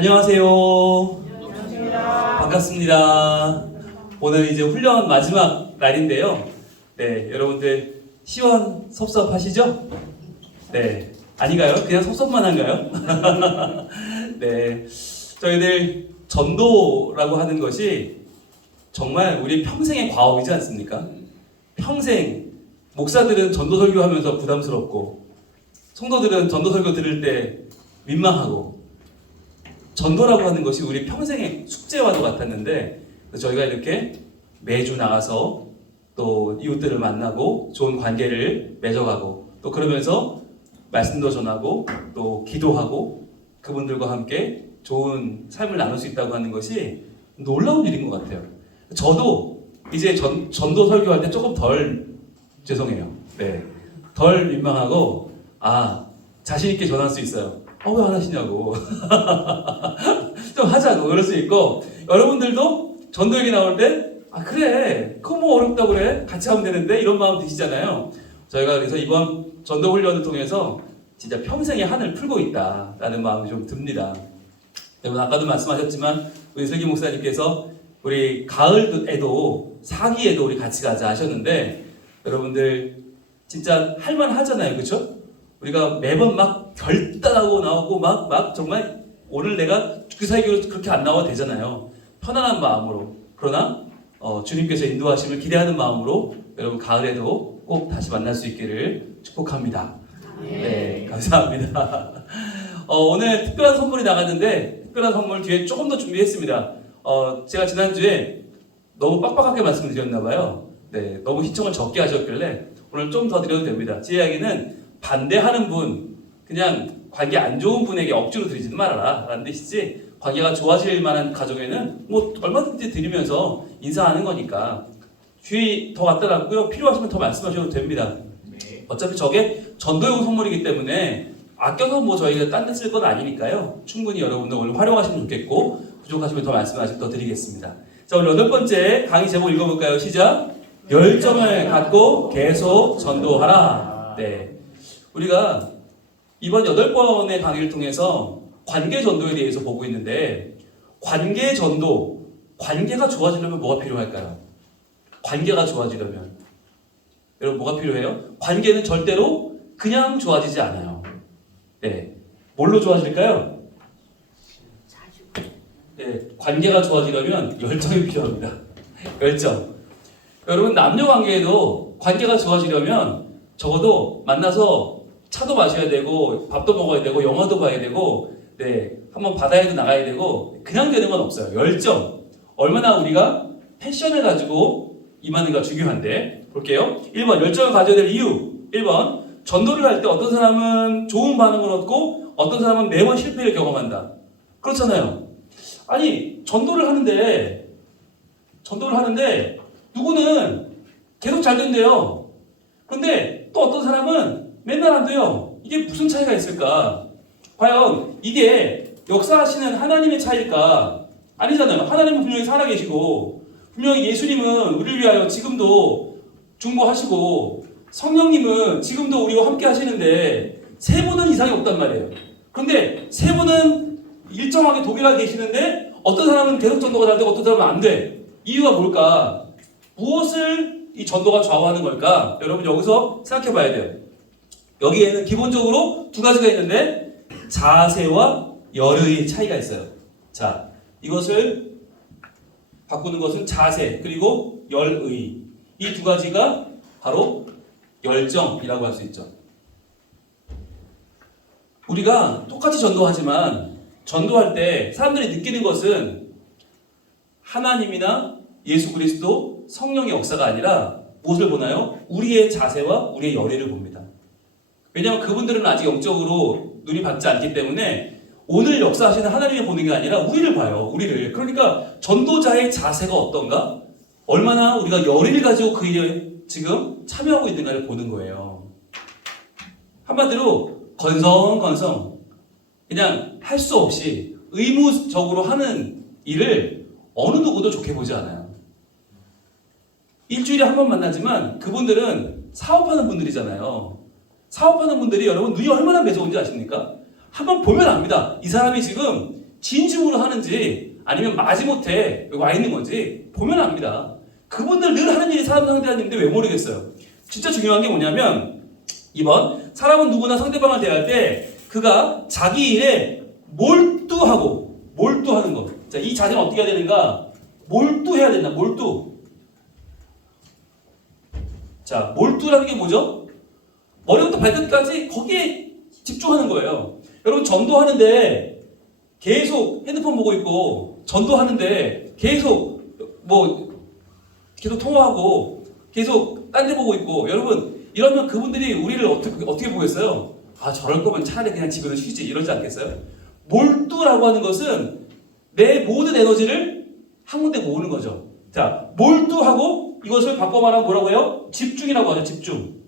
안녕하세요. 안녕하십니까. 반갑습니다. 오늘 이제 훈련 마지막 날인데요. 네, 여러분들 시원섭섭하시죠? 네, 아닌가요? 그냥 섭섭만 한가요? 네, 저희들 전도라고 하는 것이 정말 우리 평생의 과업이지 않습니까? 평생 목사들은 전도 설교하면서 부담스럽고 성도들은 전도 설교 들을 때 민망하고 전도라고 하는 것이 우리 평생의 숙제와도 같았는데 저희가 이렇게 매주 나가서 또 이웃들을 만나고 좋은 관계를 맺어가고 또 그러면서 말씀도 전하고 또 기도하고 그분들과 함께 좋은 삶을 나눌 수 있다고 하는 것이 놀라운 일인 것 같아요. 저도 이제 전도 설교할 때 조금 덜 죄송해요. 네, 덜 민망하고 자신 있게 전할 수 있어요. 왜 안 하시냐고. 좀 하자고 그럴 수 있고 여러분들도 전도 얘기 나올 때 그래 그거 뭐 어렵다고 그래 같이 하면 되는데 이런 마음 드시잖아요. 저희가 그래서 이번 전도 훈련을 통해서 진짜 평생의 한을 풀고 있다라는 마음이 좀 듭니다. 여러분 아까도 말씀하셨지만 우리 슬기 목사님께서 우리 가을에도 사기에도 우리 같이 가자 하셨는데 여러분들 진짜 할만하잖아요, 그렇죠? 우리가 매번 막 결단하고 나오고 막 정말 오늘 내가 주기사기로 그렇게 안 나와도 되잖아요. 편안한 마음으로. 그러나 주님께서 인도하심을 기대하는 마음으로 여러분 가을에도 꼭 다시 만날 수 있기를 축복합니다. 네, 감사합니다. 오늘 특별한 선물이 나갔는데 특별한 선물 뒤에 조금 더 준비했습니다. 제가 지난주에 너무 빡빡하게 말씀을 드렸나 봐요. 네, 너무 시청을 적게 하셨길래 오늘 좀 더 드려도 됩니다. 제 이야기는 반대하는 분, 그냥 관계 안 좋은 분에게 억지로 드리지는 말아라 라는 뜻이지 관계가 좋아질 만한 가정에는 뭐 얼마든지 드리면서 인사하는 거니까 주의 더 갖다 놨고요. 필요하시면 더 말씀하셔도 됩니다. 어차피 저게 전도용 선물이기 때문에 아껴서 뭐 저희가 딴 데 쓸 건 아니니까요. 충분히 여러분들 오늘 활용하시면 좋겠고 부족하시면 더 말씀하시면 더 드리겠습니다. 자, 오늘 8번째 강의 제목 읽어볼까요? 시작! 열정을 갖고 계속 전도하라. 네, 우리가 이번 8번의 강의를 통해서 관계 전도에 대해서 보고 있는데 관계 전도, 관계가 좋아지려면 뭐가 필요할까요? 관계가 좋아지려면 여러분 뭐가 필요해요? 관계는 절대로 그냥 좋아지지 않아요. 네, 뭘로 좋아질까요? 네, 관계가 좋아지려면 열정이 필요합니다. 열정. 여러분 남녀 관계에도 관계가 좋아지려면 적어도 만나서 차도 마셔야 되고 밥도 먹어야 되고 영화도 봐야 되고 네, 한번 바다에도 나가야 되고 그냥 되는 건 없어요. 열정. 얼마나 우리가 패션을 가지고 임하는가 중요한데 볼게요. 1번 열정을 가져야 될 이유. 1번 전도를 할 때 어떤 사람은 좋은 반응을 얻고 어떤 사람은 매번 실패를 경험한다. 그렇잖아요. 아니 전도를 하는데 누구는 계속 잘 된대요. 그런데 또 어떤 사람은 맨날 안 돼요. 이게 무슨 차이가 있을까? 과연 이게 역사하시는 하나님의 차이일까? 아니잖아요. 하나님은 분명히 살아계시고 분명히 예수님은 우리를 위하여 지금도 중보하시고 성령님은 지금도 우리와 함께 하시는데 세 분은 이상이 없단 말이에요. 그런데 세 분은 일정하게 동일하게 계시는데 어떤 사람은 계속 전도가 잘 되고 어떤 사람은 안 돼. 이유가 뭘까? 무엇을 이 전도가 좌우하는 걸까? 여러분 여기서 생각해 봐야 돼요. 여기에는 기본적으로 두 가지가 있는데 자세와 열의 차이가 있어요. 자, 이것을 바꾸는 것은 자세 그리고 열의 이 두 가지가 바로 열정이라고 할 수 있죠. 우리가 똑같이 전도하지만 전도할 때 사람들이 느끼는 것은 하나님이나 예수 그리스도 성령의 역사가 아니라 무엇을 보나요? 우리의 자세와 우리의 열의를 봅니다. 왜냐하면 그분들은 아직 영적으로 눈이 받지 않기 때문에 오늘 역사하시는 하나님을 보는 게 아니라 우리를 봐요. 우리를. 그러니까 전도자의 자세가 어떤가? 얼마나 우리가 열의를 가지고 그 일에 지금 참여하고 있는가를 보는 거예요. 한마디로 건성건성 그냥 할 수 없이 의무적으로 하는 일을 어느 누구도 좋게 보지 않아요. 일주일에 한 번 만나지만 그분들은 사업하는 분들이잖아요. 사업하는 분들이 여러분 눈이 얼마나 매서운지 아십니까? 한번 보면 압니다. 이 사람이 지금 진심으로 하는지 아니면 마지못해 와 있는 건지 보면 압니다. 그분들 늘 하는 일이 사람 상대하는데 왜 모르겠어요. 진짜 중요한 게 뭐냐면 2번 사람은 누구나 상대방을 대할 때 그가 자기 일에 몰두하는 것. 자, 이 자세는 어떻게 해야 되는가? 몰두해야 된다. 몰두. 자, 몰두라는 게 뭐죠? 머리부터 발끝까지 거기에 집중하는 거예요. 여러분 전도하는데 계속 핸드폰 보고 있고 전도하는데 계속 통화하고 계속 딴 데 보고 있고 여러분 이러면 그분들이 우리를 어떻게 보겠어요? 아 저럴 거면 차라리 그냥 집에서 쉬지 이러지 않겠어요? 몰두라고 하는 것은 내 모든 에너지를 한 군데 모으는 거죠. 자, 몰두하고 이것을 바꿔 말하면 뭐라고 해요? 집중이라고 하죠. 집중.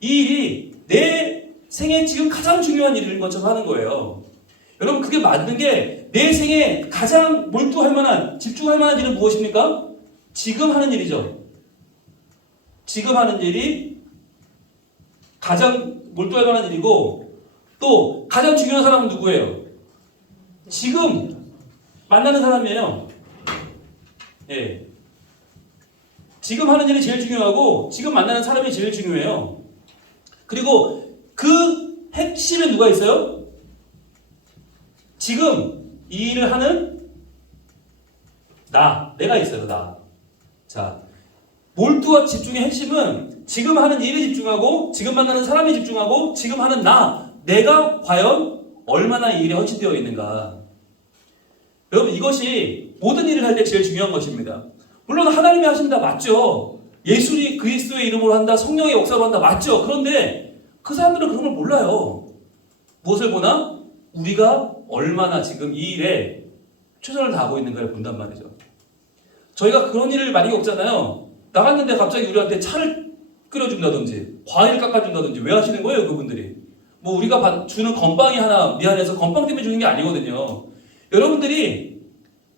이 일이 내 생에 지금 가장 중요한 일인 것처럼 하는 거예요. 여러분 그게 맞는 게 내 생에 가장 몰두할 만한 집중할 만한 일은 무엇입니까? 지금 하는 일이죠. 지금 하는 일이 가장 몰두할 만한 일이고 또 가장 중요한 사람은 누구예요? 지금 만나는 사람이에요. 예. 지금 하는 일이 제일 중요하고 지금 만나는 사람이 제일 중요해요. 그리고 그 핵심에 누가 있어요? 지금 이 일을 하는 내가 있어요. 나. 자, 몰두와 집중의 핵심은 지금 하는 일에 집중하고 지금 만나는 사람에 집중하고 지금 하는 내가 과연 얼마나 이 일에 헌신되어 있는가. 여러분 이것이 모든 일을 할 때 제일 중요한 것입니다. 물론 하나님이 하신다 맞죠. 예술이 그리스도의 이름으로 한다. 성령의 역사로 한다 맞죠. 그런데 그 사람들은 그런 걸 몰라요. 무엇을 보나? 우리가 얼마나 지금 이 일에 최선을 다하고 있는가를 본단 말이죠. 저희가 그런 일을 많이 겪잖아요. 나갔는데 갑자기 우리한테 차를 끓여준다든지 과일 깎아준다든지 왜 하시는 거예요 그분들이? 우리가 주는 건빵이 하나 미안해서 건빵 때문에 주는 게 아니거든요. 여러분들이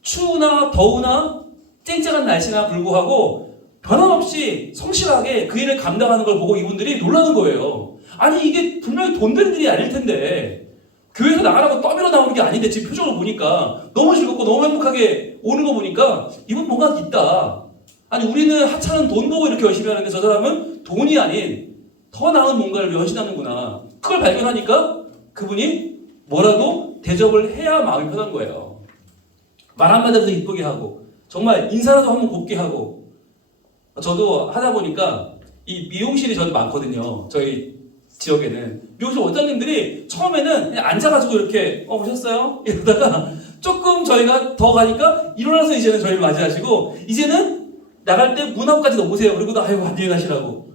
추우나 더우나 쨍쨍한 날씨나 불구하고 변함없이 성실하게 그 일을 감당하는 걸 보고 이분들이 놀라는 거예요. 아니 이게 분명히 돈 되는 일이 아닐 텐데 교회에서 나가라고 떠밀어 나오는 게 아닌데 지금 표정을 보니까 너무 즐겁고 너무 행복하게 오는 거 보니까 이분 뭔가 있다. 아니 우리는 하찮은 돈 보고 이렇게 열심히 하는데 저 사람은 돈이 아닌 더 나은 뭔가를 위해 헌신하는구나. 그걸 발견하니까 그분이 뭐라도 대접을 해야 마음이 편한 거예요. 말 한마디라도 이쁘게 하고 정말 인사라도 한번 곱게 하고. 저도 하다 보니까 이 미용실이 저도 많거든요. 저희 지역에는 미용실 원장님들이 처음에는 그냥 앉아가지고 이렇게 오셨어요? 이러다가 조금 저희가 더 가니까 일어나서 이제는 저희를 맞이하시고 이제는 나갈 때 문 앞까지 넘으세요. 그리고 아이고 안녕히 가시라고.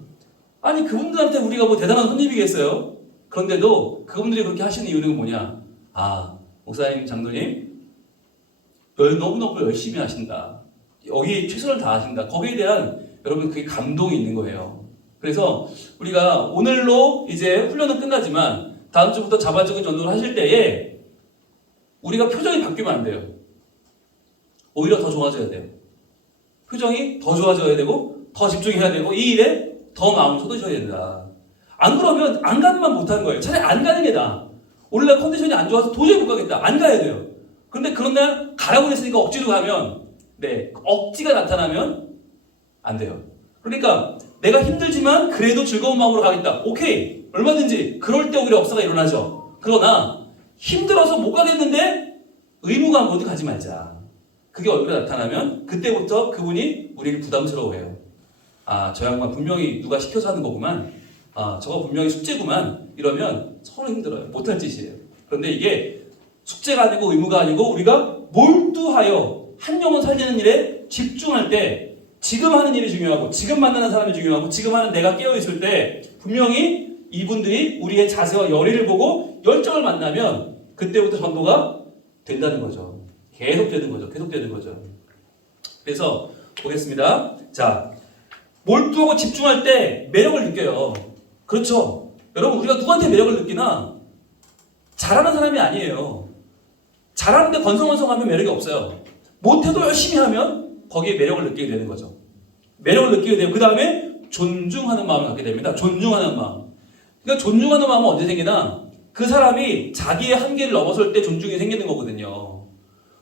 아니 그분들한테 우리가 대단한 손님이겠어요? 그런데도 그분들이 그렇게 하시는 이유는 뭐냐? 목사님, 장로님 너무너무 열심히 하신다. 여기 최선을 다하신다. 거기에 대한 여러분 그게 감동이 있는 거예요. 그래서 우리가 오늘로 이제 훈련은 끝나지만 다음 주부터 자발적인 전도를 하실 때에 우리가 표정이 바뀌면 안 돼요. 오히려 더 좋아져야 돼요. 표정이 더 좋아져야 되고 더 집중해야 되고 이 일에 더 마음을 쏟으셔야 된다. 안 그러면 안 가는만 못하는 거예요. 차라리 안 가는 게 나아. 오늘날 컨디션이 안 좋아서 도저히 못 가겠다. 안 가야 돼요. 그런데 그런 날 가라고 했으니까 억지로 가면 억지가 나타나면 안 돼요. 그러니까 내가 힘들지만 그래도 즐거운 마음으로 가겠다. 오케이. 얼마든지 그럴 때 오히려 역사가 일어나죠. 그러나 힘들어서 못 가겠는데 의무감 모두 가지 말자. 그게 얼굴에 나타나면 그때부터 그분이 우리를 부담스러워해요. 저 양반 분명히 누가 시켜서 하는 거구만. 저거 분명히 숙제구만. 이러면 서로 힘들어요. 못할 짓이에요. 그런데 이게 숙제가 아니고 의무가 아니고 우리가 몰두하여 한 영혼 살리는 일에 집중할 때 지금 하는 일이 중요하고 지금 만나는 사람이 중요하고 지금 하는 내가 깨어있을 때 분명히 이분들이 우리의 자세와 열의를 보고 열정을 만나면 그때부터 전도가 된다는 거죠. 계속 되는 거죠. 그래서 보겠습니다. 자, 몰두하고 집중할 때 매력을 느껴요. 그렇죠. 여러분 우리가 누구한테 매력을 느끼나? 잘하는 사람이 아니에요. 잘하는데 건성건성하면 매력이 없어요. 못해도 열심히 하면 거기에 매력을 느끼게 되는 거죠. 매력을 느끼게 되고 그 다음에 존중하는 마음을 갖게 됩니다. 존중하는 마음. 그러니까 존중하는 마음은 언제 생기나? 그 사람이 자기의 한계를 넘어설 때 존중이 생기는 거거든요.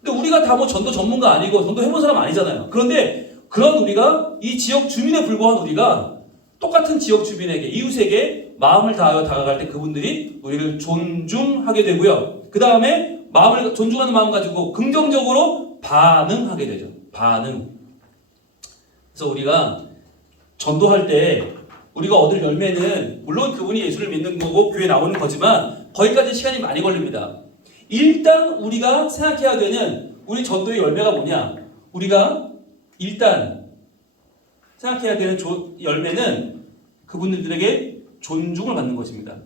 근데 우리가 다 뭐 전도 전문가 아니고 전도 해본 사람 아니잖아요. 그런데 그런 우리가 이 지역 주민에 불과한 우리가 똑같은 지역 주민에게 이웃에게 마음을 다하여 다가갈 때 그분들이 우리를 존중하게 되고요. 그 다음에 마음을 존중하는 마음 가지고 긍정적으로 반응하게 되죠. 반응. 그래서 우리가 전도할 때 우리가 얻을 열매는 물론 그분이 예수를 믿는 거고 교회 나오는 거지만 거기까지 시간이 많이 걸립니다. 일단 우리가 생각해야 되는 우리 전도의 열매가 뭐냐? 우리가 일단 생각해야 되는 열매는 그분들에게 존중을 받는 것입니다.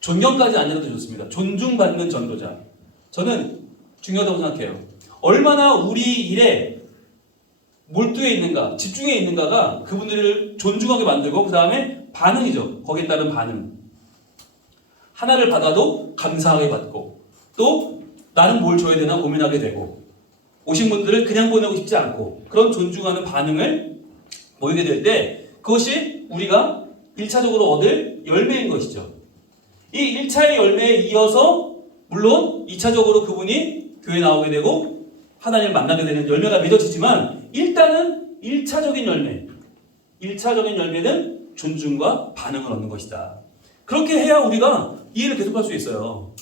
존경까지 아니라도 좋습니다. 존중받는 전도자. 저는 중요하다고 생각해요. 얼마나 우리 일에 몰두해 있는가, 집중해 있는가가 그분들을 존중하게 만들고 그 다음에 반응이죠. 거기에 따른 반응. 하나를 받아도 감사하게 받고 또 나는 뭘 줘야 되나 고민하게 되고 오신 분들을 그냥 보내고 싶지 않고 그런 존중하는 반응을 보이게 될 때 그것이 우리가 1차적으로 얻을 열매인 것이죠. 이 1차의 열매에 이어서 물론 2차적으로 그분이 교회에 나오게 되고 하나님을 만나게 되는 열매가 맺어지지만 일단은 1차적인 열매 1차적인 열매는 존중과 반응을 얻는 것이다. 그렇게 해야 우리가 이해를 계속할 수 있어요.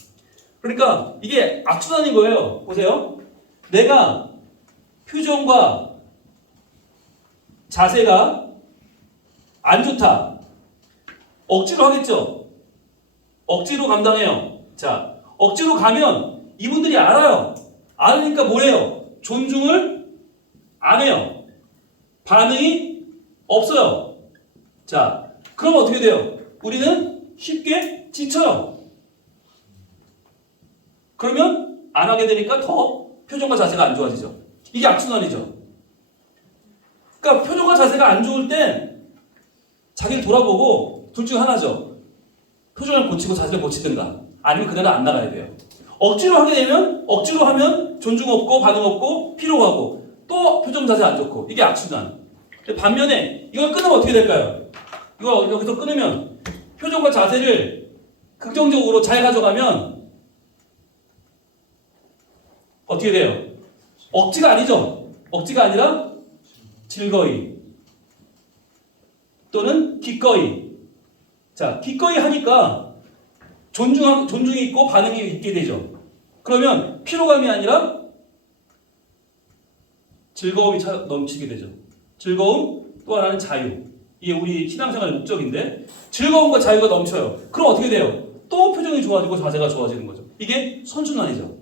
그러니까 이게 악순환인 거예요. 보세요. 내가 표정과 자세가 안 좋다. 억지로 하겠죠. 억지로 감당해요. 자, 억지로 가면 이분들이 알아요. 알으니까 뭐래요? 존중을 안 해요. 반응이 없어요. 자, 그럼 어떻게 돼요? 우리는 쉽게 지쳐요. 그러면 안 하게 되니까 더 표정과 자세가 안 좋아지죠. 이게 악순환이죠. 그러니까 표정과 자세가 안 좋을 땐 자기를 돌아보고 둘 중 하나죠. 표정을 고치고 자세를 고치든가 아니면 그대로 안 나가야 돼요. 억지로 하게 되면 억지로 하면 존중 없고 반응 없고 피로하고 또 표정 자세 안 좋고 이게 악순환. 반면에 이걸 끊으면 어떻게 될까요? 이거 여기서 끊으면 표정과 자세를 긍정적으로 잘 가져가면 어떻게 돼요? 억지가 아니죠. 억지가 아니라 즐거이 또는 기꺼이. 자, 기꺼이 하니까 존중이 있고 반응이 있게 되죠. 그러면 피로감이 아니라 즐거움이 넘치게 되죠. 즐거움 또 하나는 자유. 이게 우리 신앙생활의 목적인데 즐거움과 자유가 넘쳐요. 그럼 어떻게 돼요? 또 표정이 좋아지고 자세가 좋아지는 거죠. 이게 선순환이죠.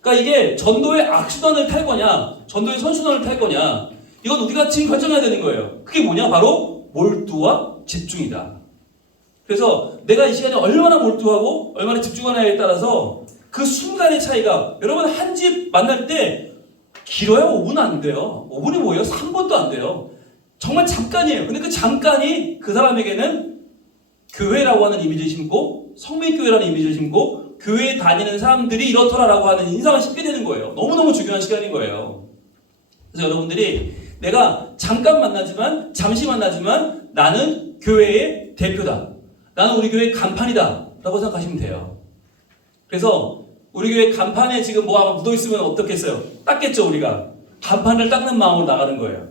그러니까 이게 전도의 악순환을 탈 거냐 전도의 선순환을 탈 거냐 이건 우리가 지금 결정해야 되는 거예요. 그게 뭐냐? 바로 몰두와 집중이다. 그래서 내가 이 시간에 얼마나 몰두하고 얼마나 집중하느냐에 따라서 그 순간의 차이가 여러분 한 집 만날 때 길어야 5분 안 돼요. 5분이 뭐예요? 3분도 안 돼요. 정말 잠깐이에요. 근데 그 잠깐이 그 사람에게는 교회라고 하는 이미지를 심고 성민교회라는 이미지를 심고 교회에 다니는 사람들이 이렇더라라고 하는 인상을 심게 되는 거예요. 너무너무 중요한 시간인 거예요. 그래서 여러분들이 내가 잠깐 만나지만 잠시 만나지만 나는 교회의 대표다. 나는 우리 교회의 간판이다 라고 생각하시면 돼요. 그래서 우리 교회 간판에 지금 뭐 아마 묻어있으면 어떻겠어요? 닦겠죠. 우리가 간판을 닦는 마음으로 나가는 거예요.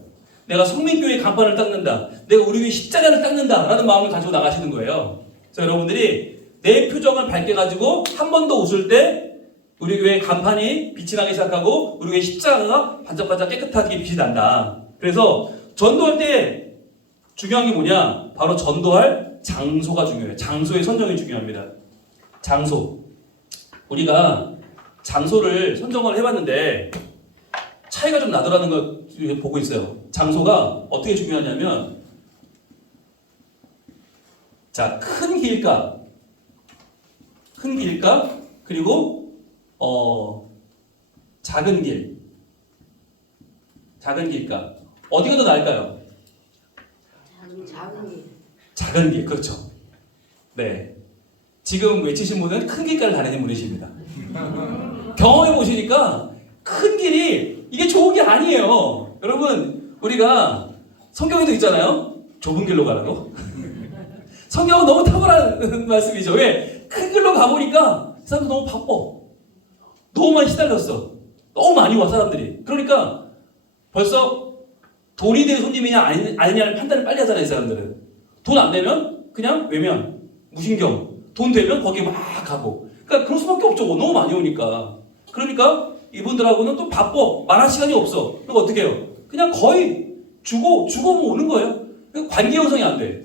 내가 성민교회의 간판을 닦는다. 내가 우리 교회 십자가를 닦는다 라는 마음을 가지고 나가시는 거예요. 그래서 여러분들이 내 표정을 밝게 가지고 한 번 더 웃을 때 우리 교회 간판이 빛이 나기 시작하고 우리 교회 십자가가 반짝반짝 깨끗하게 빛이 난다. 그래서 전도할 때 중요한 게 뭐냐? 바로 전도할 장소가 중요해요. 장소의 선정이 중요합니다. 장소. 우리가 장소를 선정을 해봤는데 차이가 좀 나더라는 걸 보고 있어요. 장소가 어떻게 중요하냐면 자, 큰 길가 그리고 작은 길가 어디가 더 나을까요? 작은 길, 그렇죠. 네, 지금 외치신 분은 큰 길가를 다니는 분이십니다. 경험해 보시니까 큰 길이 이게 좋은 게 아니에요. 여러분, 우리가 성경에도 있잖아요. 좁은 길로 가라고. 성경은 너무 탁월한 말씀이죠. 왜? 큰 길로 가보니까 사람들 너무 바빠. 너무 많이 시달렸어. 너무 많이 와 사람들이. 그러니까 벌써 돈이 될 손님이냐 아니냐를 판단을 빨리 하잖아요. 이 사람들은. 돈 안 되면 그냥 외면, 무신경. 돈 되면 거기에 막 가고. 그러니까 그럴 수밖에 없죠. 너무 많이 오니까. 그러니까 이분들하고는 또 바빠. 말할 시간이 없어. 그럼 어떻게 해요? 그냥 거의 주고 오는 거예요. 관계 형성이 안 돼.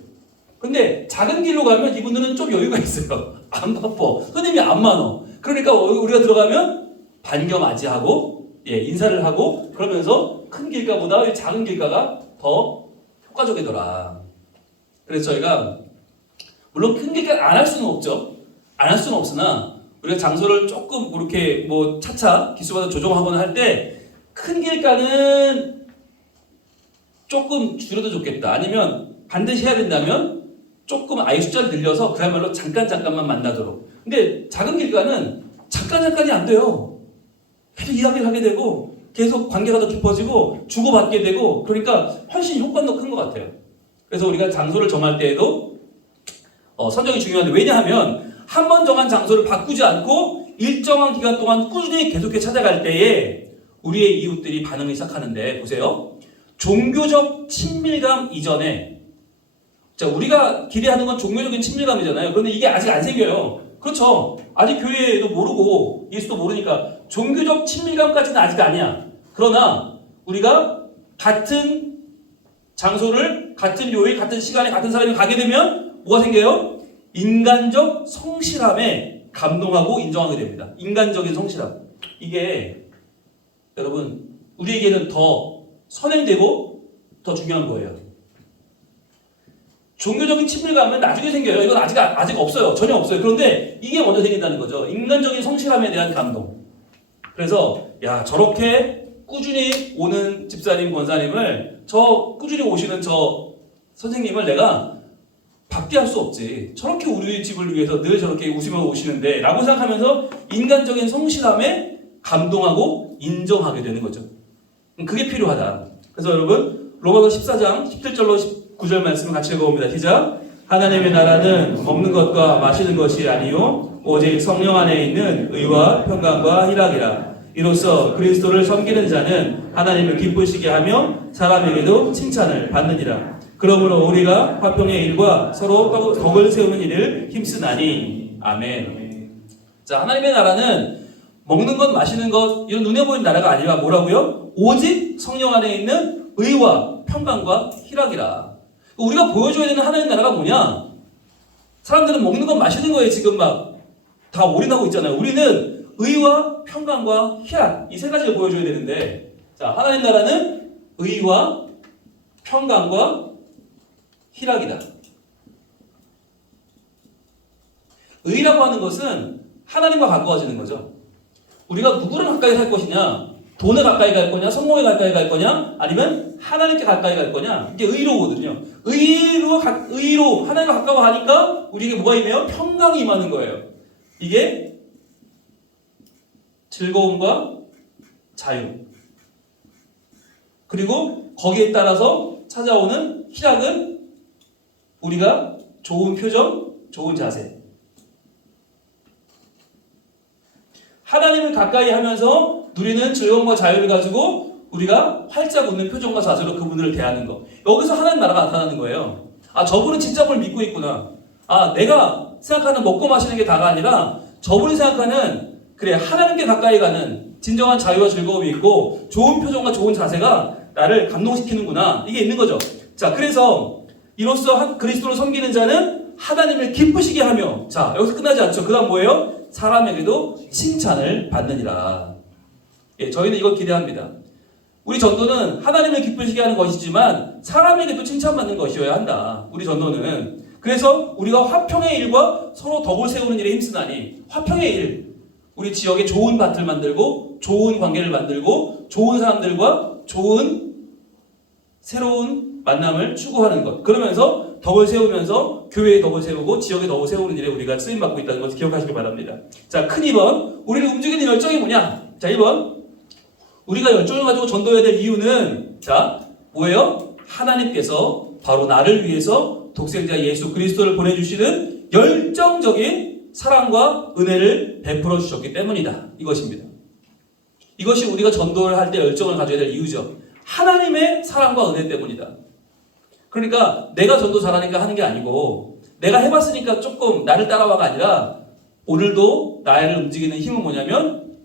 근데 작은 길로 가면 이분들은 좀 여유가 있어요. 안 바빠. 손님이 안 많아. 그러니까 우리가 들어가면 반겨맞이하고 인사를 하고 그러면서 큰 길가보다 작은 길가가 더 효과적이더라. 그래서 저희가 물론 큰 길가 안 할 수는 없죠. 안 할 수는 없으나 우리가 장소를 조금 이렇게 뭐 차차 기수마다 조정하거나 할 때 큰 길가는 조금 줄여도 좋겠다. 아니면 반드시 해야 된다면 조금 아이 숫자를 늘려서 그야말로 잠깐만 만나도록. 근데 작은 길가는 잠깐이 안 돼요. 계속 이야기를 하게 되고 계속 관계가 더 깊어지고 주고받게 되고 그러니까 훨씬 효과는 더 큰 것 같아요. 그래서 우리가 장소를 정할 때에도 선정이 중요한데 왜냐하면 한 번 정한 장소를 바꾸지 않고 일정한 기간 동안 꾸준히 계속해 찾아갈 때에 우리의 이웃들이 반응을 시작하는데 보세요. 종교적 친밀감 이전에 자 우리가 기대하는 건 종교적인 친밀감이잖아요. 그런데 이게 아직 안 생겨요. 그렇죠. 아직 교회도 모르고 예수도 모르니까 종교적 친밀감까지는 아직 아니야. 그러나 우리가 같은 장소를 같은 요일 같은 시간에 같은 사람이 가게 되면 뭐가 생겨요? 인간적 성실함에 감동하고 인정하게 됩니다. 인간적인 성실함. 이게 여러분 우리에게는 더 선행되고 더 중요한 거예요. 종교적인 친밀감은 나중에 생겨요. 이건 아직 없어요. 전혀 없어요. 그런데 이게 먼저 생긴다는 거죠. 인간적인 성실함에 대한 감동. 그래서 야 저렇게 꾸준히 오는 집사님, 권사님을 꾸준히 오시는 저 선생님을 내가 밖에 할 수 없지. 저렇게 우리 집을 위해서 늘 저렇게 웃으며 오시는데 라고 생각하면서 인간적인 성실함에 감동하고 인정하게 되는 거죠. 그게 필요하다. 그래서 여러분 로마서 14장 17절로 19절 말씀을 같이 읽어봅니다. 시작. 하나님의 나라는 먹는 것과 마시는 것이 아니요 오직 성령 안에 있는 의와 평강과 희락이라. 이로써 그리스도를 섬기는 자는 하나님을 기쁘시게 하며 사람에게도 칭찬을 받느니라. 그러므로 우리가 화평의 일과 서로 덕을 세우는 일을 힘쓰나니. 아멘. 자, 하나님의 나라는 먹는 것, 마시는 것 이런 눈에 보이는 나라가 아니라 뭐라고요? 오직 성령 안에 있는 의와 평강과 희락이라. 우리가 보여줘야 되는 하나님의 나라가 뭐냐? 사람들은 먹는 것, 마시는 거에 지금 막 다 올인하고 있잖아요. 우리는 의와 평강과 희락 이 세 가지를 보여줘야 되는데 자, 하나님 나라는 의와 평강과 희락이다. 의라고 하는 것은 하나님과 가까워지는 거죠. 우리가 누구랑 가까이 살 것이냐? 돈에 가까이 갈 거냐? 성공에 가까이 갈 거냐? 아니면 하나님께 가까이 갈 거냐? 이게 의로거든요. 의로 하나님과 가까워하니까 우리에게 뭐가 임해요? 평강이 임하는 거예요. 이게 즐거움과 자유. 그리고 거기에 따라서 찾아오는 희락은 우리가 좋은 표정, 좋은 자세. 하나님을 가까이 하면서 누리는 즐거움과 자유를 가지고 우리가 활짝 웃는 표정과 자세로 그분들을 대하는 것. 여기서 하나님 나라가 나타나는 거예요. 아, 저분은 진짜 뭘 믿고 있구나. 아, 내가 생각하는 먹고 마시는 게 다가 아니라 저분이 생각하는 그래 하나님께 가까이 가는 진정한 자유와 즐거움이 있고 좋은 표정과 좋은 자세가 나를 감동시키는구나. 이게 있는 거죠. 자, 그래서 이로써 그리스도를 섬기는 자는 하나님을 기쁘시게 하며 자, 여기서 끝나지 않죠. 그 다음 뭐예요? 사람에게도 칭찬을 받느니라. 예, 저희는 이걸 기대합니다. 우리 전도는 하나님을 기쁘시게 하는 것이지만 사람에게도 칭찬받는 것이어야 한다. 우리 전도는. 그래서 우리가 화평의 일과 서로 덕을 세우는 일에 힘쓰나니 화평의 일. 우리 지역에 좋은 밭을 만들고 좋은 관계를 만들고 좋은 사람들과 좋은 새로운 만남을 추구하는 것. 그러면서 덕을 세우면서 교회의 덕을 세우고 지역의 덕을 세우는 일에 우리가 쓰임받고 있다는 것을 기억하시기 바랍니다. 자, 큰 2번. 우리를 움직이는 열정이 뭐냐? 자, 1번. 우리가 열정을 가지고 전도해야 될 이유는 자, 뭐예요? 하나님께서 바로 나를 위해서 독생자 예수 그리스도를 보내주시는 열정적인 사랑과 은혜를 베풀어 주셨기 때문이다. 이것입니다. 이것이 우리가 전도를 할 때 열정을 가져야 될 이유죠. 하나님의 사랑과 은혜 때문이다. 그러니까 내가 전도 잘하니까 하는 게 아니고 내가 해봤으니까 조금 나를 따라와가 아니라 오늘도 나를 움직이는 힘은 뭐냐면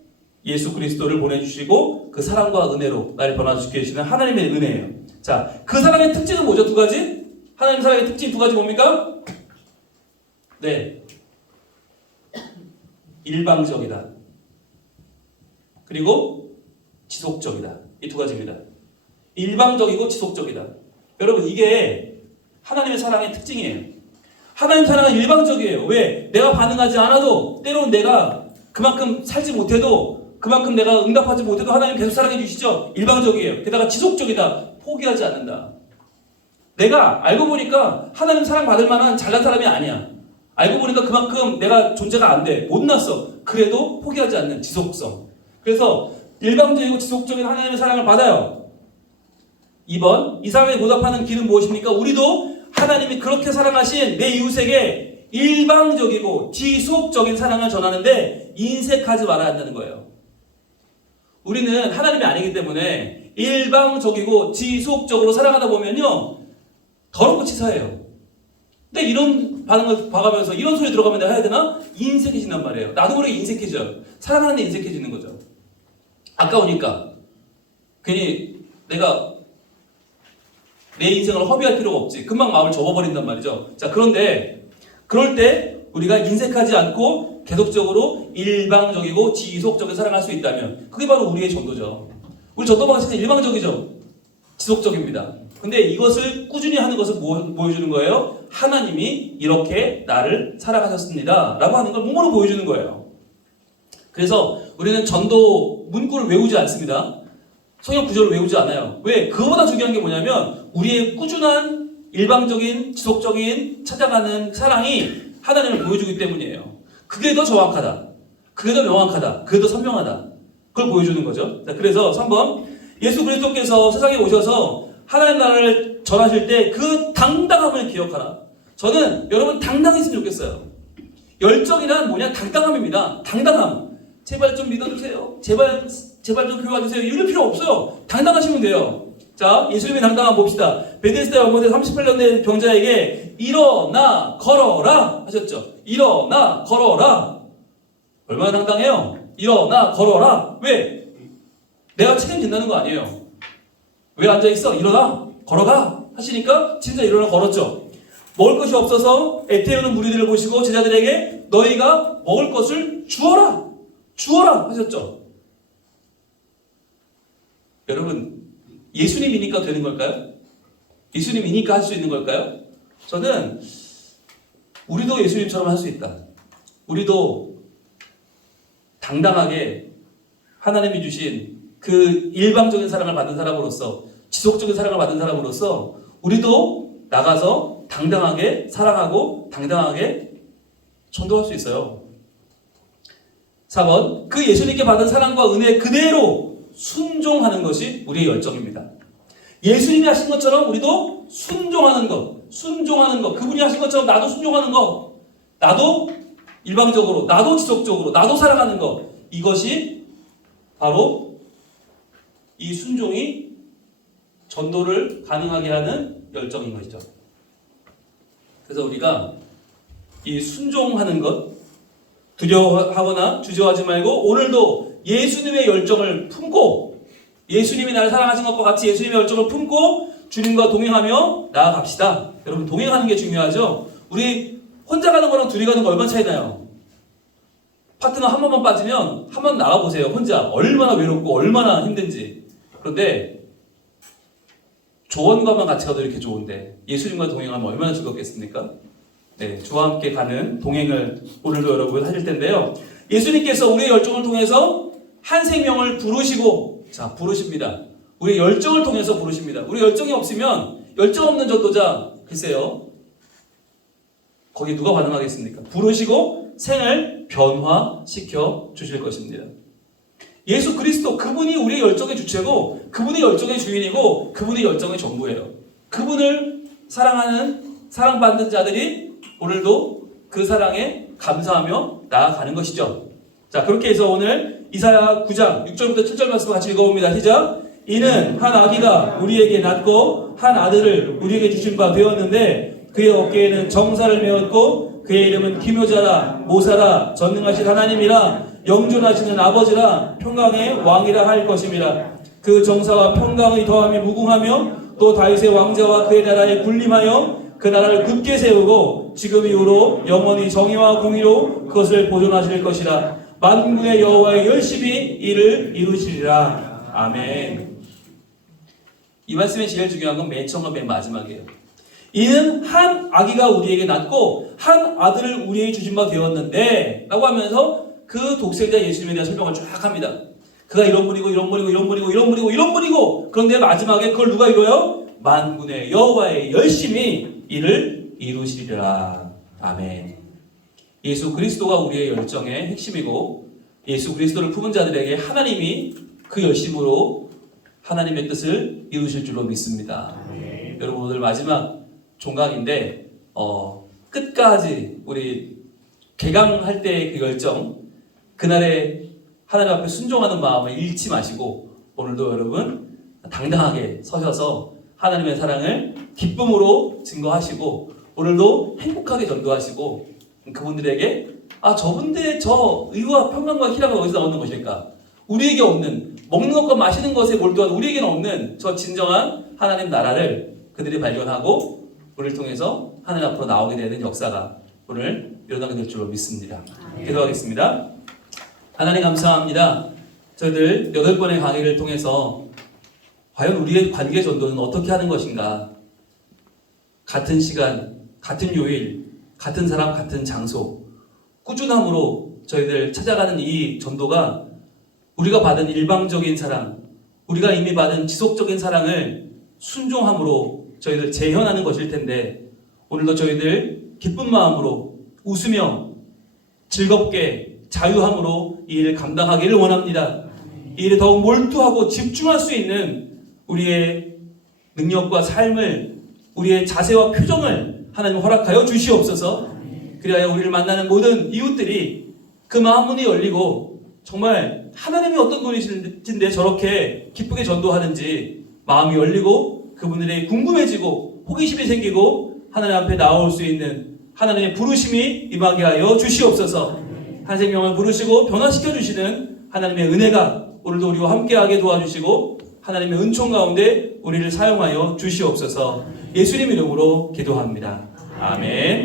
예수 그리스도를 보내주시고 그 사랑과 은혜로 나를 변화시켜 주시는 하나님의 은혜예요. 자, 그 사랑의 특징은 뭐죠? 두 가지? 하나님 사랑의 특징 두 가지 뭡니까? 네, 일방적이다. 그리고 지속적이다. 이 두 가지입니다. 일방적이고 지속적이다. 여러분, 이게 하나님의 사랑의 특징이에요. 하나님 사랑은 일방적이에요. 왜? 내가 반응하지 않아도 때로는 내가 그만큼 살지 못해도 그만큼 내가 응답하지 못해도 하나님 계속 사랑해 주시죠. 일방적이에요. 게다가 지속적이다. 포기하지 않는다. 내가 알고 보니까 하나님 사랑 받을 만한 잘난 사람이 아니야. 알고 보니까 그만큼 내가 존재가 안 돼. 못났어. 그래도 포기하지 않는 지속성. 그래서 일방적이고 지속적인 하나님의 사랑을 받아요. 2번, 이 사랑에 보답하는 길은 무엇입니까? 우리도 하나님이 그렇게 사랑하신 내 이웃에게 일방적이고 지속적인 사랑을 전하는데 인색하지 말아야 한다는 거예요. 우리는 하나님이 아니기 때문에 일방적이고 지속적으로 사랑하다 보면요, 더럽고 치사해요. 근데 이런 반응을 봐가면서 이런 소리 들어가면 내가 해야 되나? 인색해진단 말이에요. 나도 모르게 인색해져요. 사랑하는데 인색해지는 거죠. 아까우니까 괜히 내가 내 인생을 허비할 필요가 없지. 금방 마음을 접어버린단 말이죠. 자, 그런데 그럴 때 우리가 인색하지 않고 계속적으로 일방적이고 지속적인 사랑할 수 있다면 그게 바로 우리의 전도죠. 우리 전도 방식은 일방적이죠. 지속적입니다. 근데 이것을 꾸준히 하는 것을 보여주는 거예요. 하나님이 이렇게 나를 사랑하셨습니다 라고 하는 걸 몸으로 보여주는 거예요. 그래서 우리는 전도 문구를 외우지 않습니다. 성경 구절을 외우지 않아요. 왜? 그거보다 중요한 게 뭐냐면 우리의 꾸준한 일방적인 지속적인 찾아가는 사랑이 하나님을 보여주기 때문이에요. 그게 더 정확하다. 그게 더 명확하다. 그게 더 선명하다. 그걸 보여주는 거죠. 자, 그래서 3번, 예수 그리스도께서 세상에 오셔서 하나님 나라를 전하실 때 그 당당함을 기억하라. 저는 여러분 당당했으면 좋겠어요. 열정이란 뭐냐? 당당함입니다. 당당함. 제발 좀 믿어주세요. 제발 좀 교회 와주세요. 이럴 필요 없어요. 당당하시면 돼요. 자, 예수님의 당당함 봅시다. 베데스다 연못에 38년 된 병자에게 일어나 걸어라 하셨죠. 일어나 걸어라. 얼마나 당당해요? 일어나 걸어라. 왜? 내가 책임진다는 거 아니에요. 왜 앉아있어? 일어나 걸어가 하시니까 진짜 일어나 걸었죠. 먹을 것이 없어서 애태우는 무리들을 보시고 제자들에게 너희가 먹을 것을 주어라 하셨죠. 여러분, 예수님이니까 되는 걸까요? 예수님이니까 할 수 있는 걸까요? 저는 우리도 예수님처럼 할 수 있다. 우리도 당당하게 하나님이 주신 그 일방적인 사랑을 받은 사람으로서, 지속적인 사랑을 받은 사람으로서 우리도 나가서 당당하게 사랑하고 당당하게 전도할 수 있어요. 4번, 그 예수님께 받은 사랑과 은혜 그대로 순종하는 것이 우리의 열정입니다. 예수님이 하신 것처럼 우리도 순종하는 것, 그분이 하신 것처럼 나도 순종하는 것, 나도 일방적으로, 나도 지속적으로, 나도 사랑하는 것, 이것이 바로 이 순종이 전도를 가능하게 하는 열정인 것이죠. 그래서 우리가 이 순종하는 것, 두려워하거나 주저하지 말고 오늘도 예수님의 열정을 품고, 예수님이 나를 사랑하신 것과 같이 예수님의 열정을 품고 주님과 동행하며 나아갑시다. 여러분, 동행하는 게 중요하죠. 우리 혼자 가는 거랑 둘이 가는 거 얼마나 차이 나요? 파트너 한 번만 빠지면 한 번 나가보세요. 혼자 얼마나 외롭고 얼마나 힘든지. 그런데 조언과만 같이 가도 이렇게 좋은데 예수님과 동행하면 얼마나 즐겁겠습니까? 네, 저와 함께 가는 동행을 오늘도 여러분 하실 텐데요. 예수님께서 우리의 열정을 통해서 한 생명을 부르시고, 자, 부르십니다. 우리의 열정을 통해서 부르십니다. 우리 열정이 없으면, 열정 없는 전도자, 글쎄요, 거기 누가 반응하겠습니까? 부르시고 생을 변화시켜 주실 것입니다. 예수 그리스도, 그분이 우리의 열정의 주체고 그분이 열정의 주인이고 그분이 열정의 전부예요. 그분을 사랑하는 사랑받는 자들이 오늘도 그 사랑에 감사하며 나아가는 것이죠. 자, 그렇게 해서 오늘 이사야 9장 6절부터 7절 말씀 같이 읽어봅니다. 시작. 이는 한 아기가 우리에게 낳고 한 아들을 우리에게 주신 바 되었는데 그의 어깨에는 정사를 메었고 그의 이름은 기묘자라 모사라 전능하신 하나님이라 영존하시는 아버지라 평강의 왕이라 할 것임이라. 그 정사와 평강의 더함이 무궁하며 또 다윗의 왕자와 그의 나라에 군림하여 그 나라를 굳게 세우고 지금 이후로 영원히 정의와 공의로 그것을 보존하실 것이라. 만군의 여호와의 열심히 이를 이루시리라. 아멘. 이 말씀의 제일 중요한 건 맨 처음과 맨 마지막이에요. 이는 한 아기가 우리에게 낳고 한 아들을 우리에게 주신 바 되었는데 라고 하면서 그 독생자 예수님에 대한 설명을 쫙 합니다. 그가 이런 분이고 이런 분이고 이런 분이고 이런 분이고 이런 분이고 그런데 마지막에 그걸 누가 이뤄요? 만군의 여호와의 열심히 이를 이루시리라. 아멘. 예수 그리스도가 우리의 열정의 핵심이고 예수 그리스도를 품은 자들에게 하나님이 그 열심으로 하나님의 뜻을 이루실 줄로 믿습니다. 여러분 오늘 마지막 종강인데 끝까지 우리 개강할 때의 그 열정 그날에 하나님 앞에 순종하는 마음을 잃지 마시고 오늘도 여러분 당당하게 서셔서 하나님의 사랑을 기쁨으로 증거하시고 오늘도 행복하게 전도하시고 그분들에게 저분들의 저 의와 평강과 희락은 어디서 나오는 것일까? 우리에게 없는 먹는 것과 마시는 것에 몰두한 우리에게는 없는 저 진정한 하나님 나라를 그들이 발견하고 우리를 통해서 하나님 앞으로 나오게 되는 역사가 오늘 일어나게 될 줄로 믿습니다. 기도하겠습니다. 하나님 감사합니다. 저희들 8번의 강의를 통해서 과연 우리의 관계 전도는 어떻게 하는 것인가? 같은 시간, 같은 요일, 같은 사람, 같은 장소 꾸준함으로 저희들 찾아가는 이 전도가 우리가 받은 일방적인 사랑, 우리가 이미 받은 지속적인 사랑을 순종함으로 저희들 재현하는 것일 텐데 오늘도 저희들 기쁜 마음으로 웃으며 즐겁게 자유함으로 이 일을 감당하기를 원합니다. 이 일에 더욱 몰두하고 집중할 수 있는 우리의 능력과 삶을 우리의 자세와 표정을 하나님 허락하여 주시옵소서. 그리하여 우리를 만나는 모든 이웃들이 그 마음문이 열리고 정말 하나님이 어떤 분이신데 저렇게 기쁘게 전도하는지 마음이 열리고 그분들이 궁금해지고 호기심이 생기고 하나님 앞에 나올 수 있는 하나님의 부르심이 임하게 하여 주시옵소서. 한 생명을 부르시고 변화시켜 주시는 하나님의 은혜가 오늘도 우리와 함께하게 도와주시고 하나님의 은총 가운데 우리를 사용하여 주시옵소서. 예수님 이름으로 기도합니다. 아멘.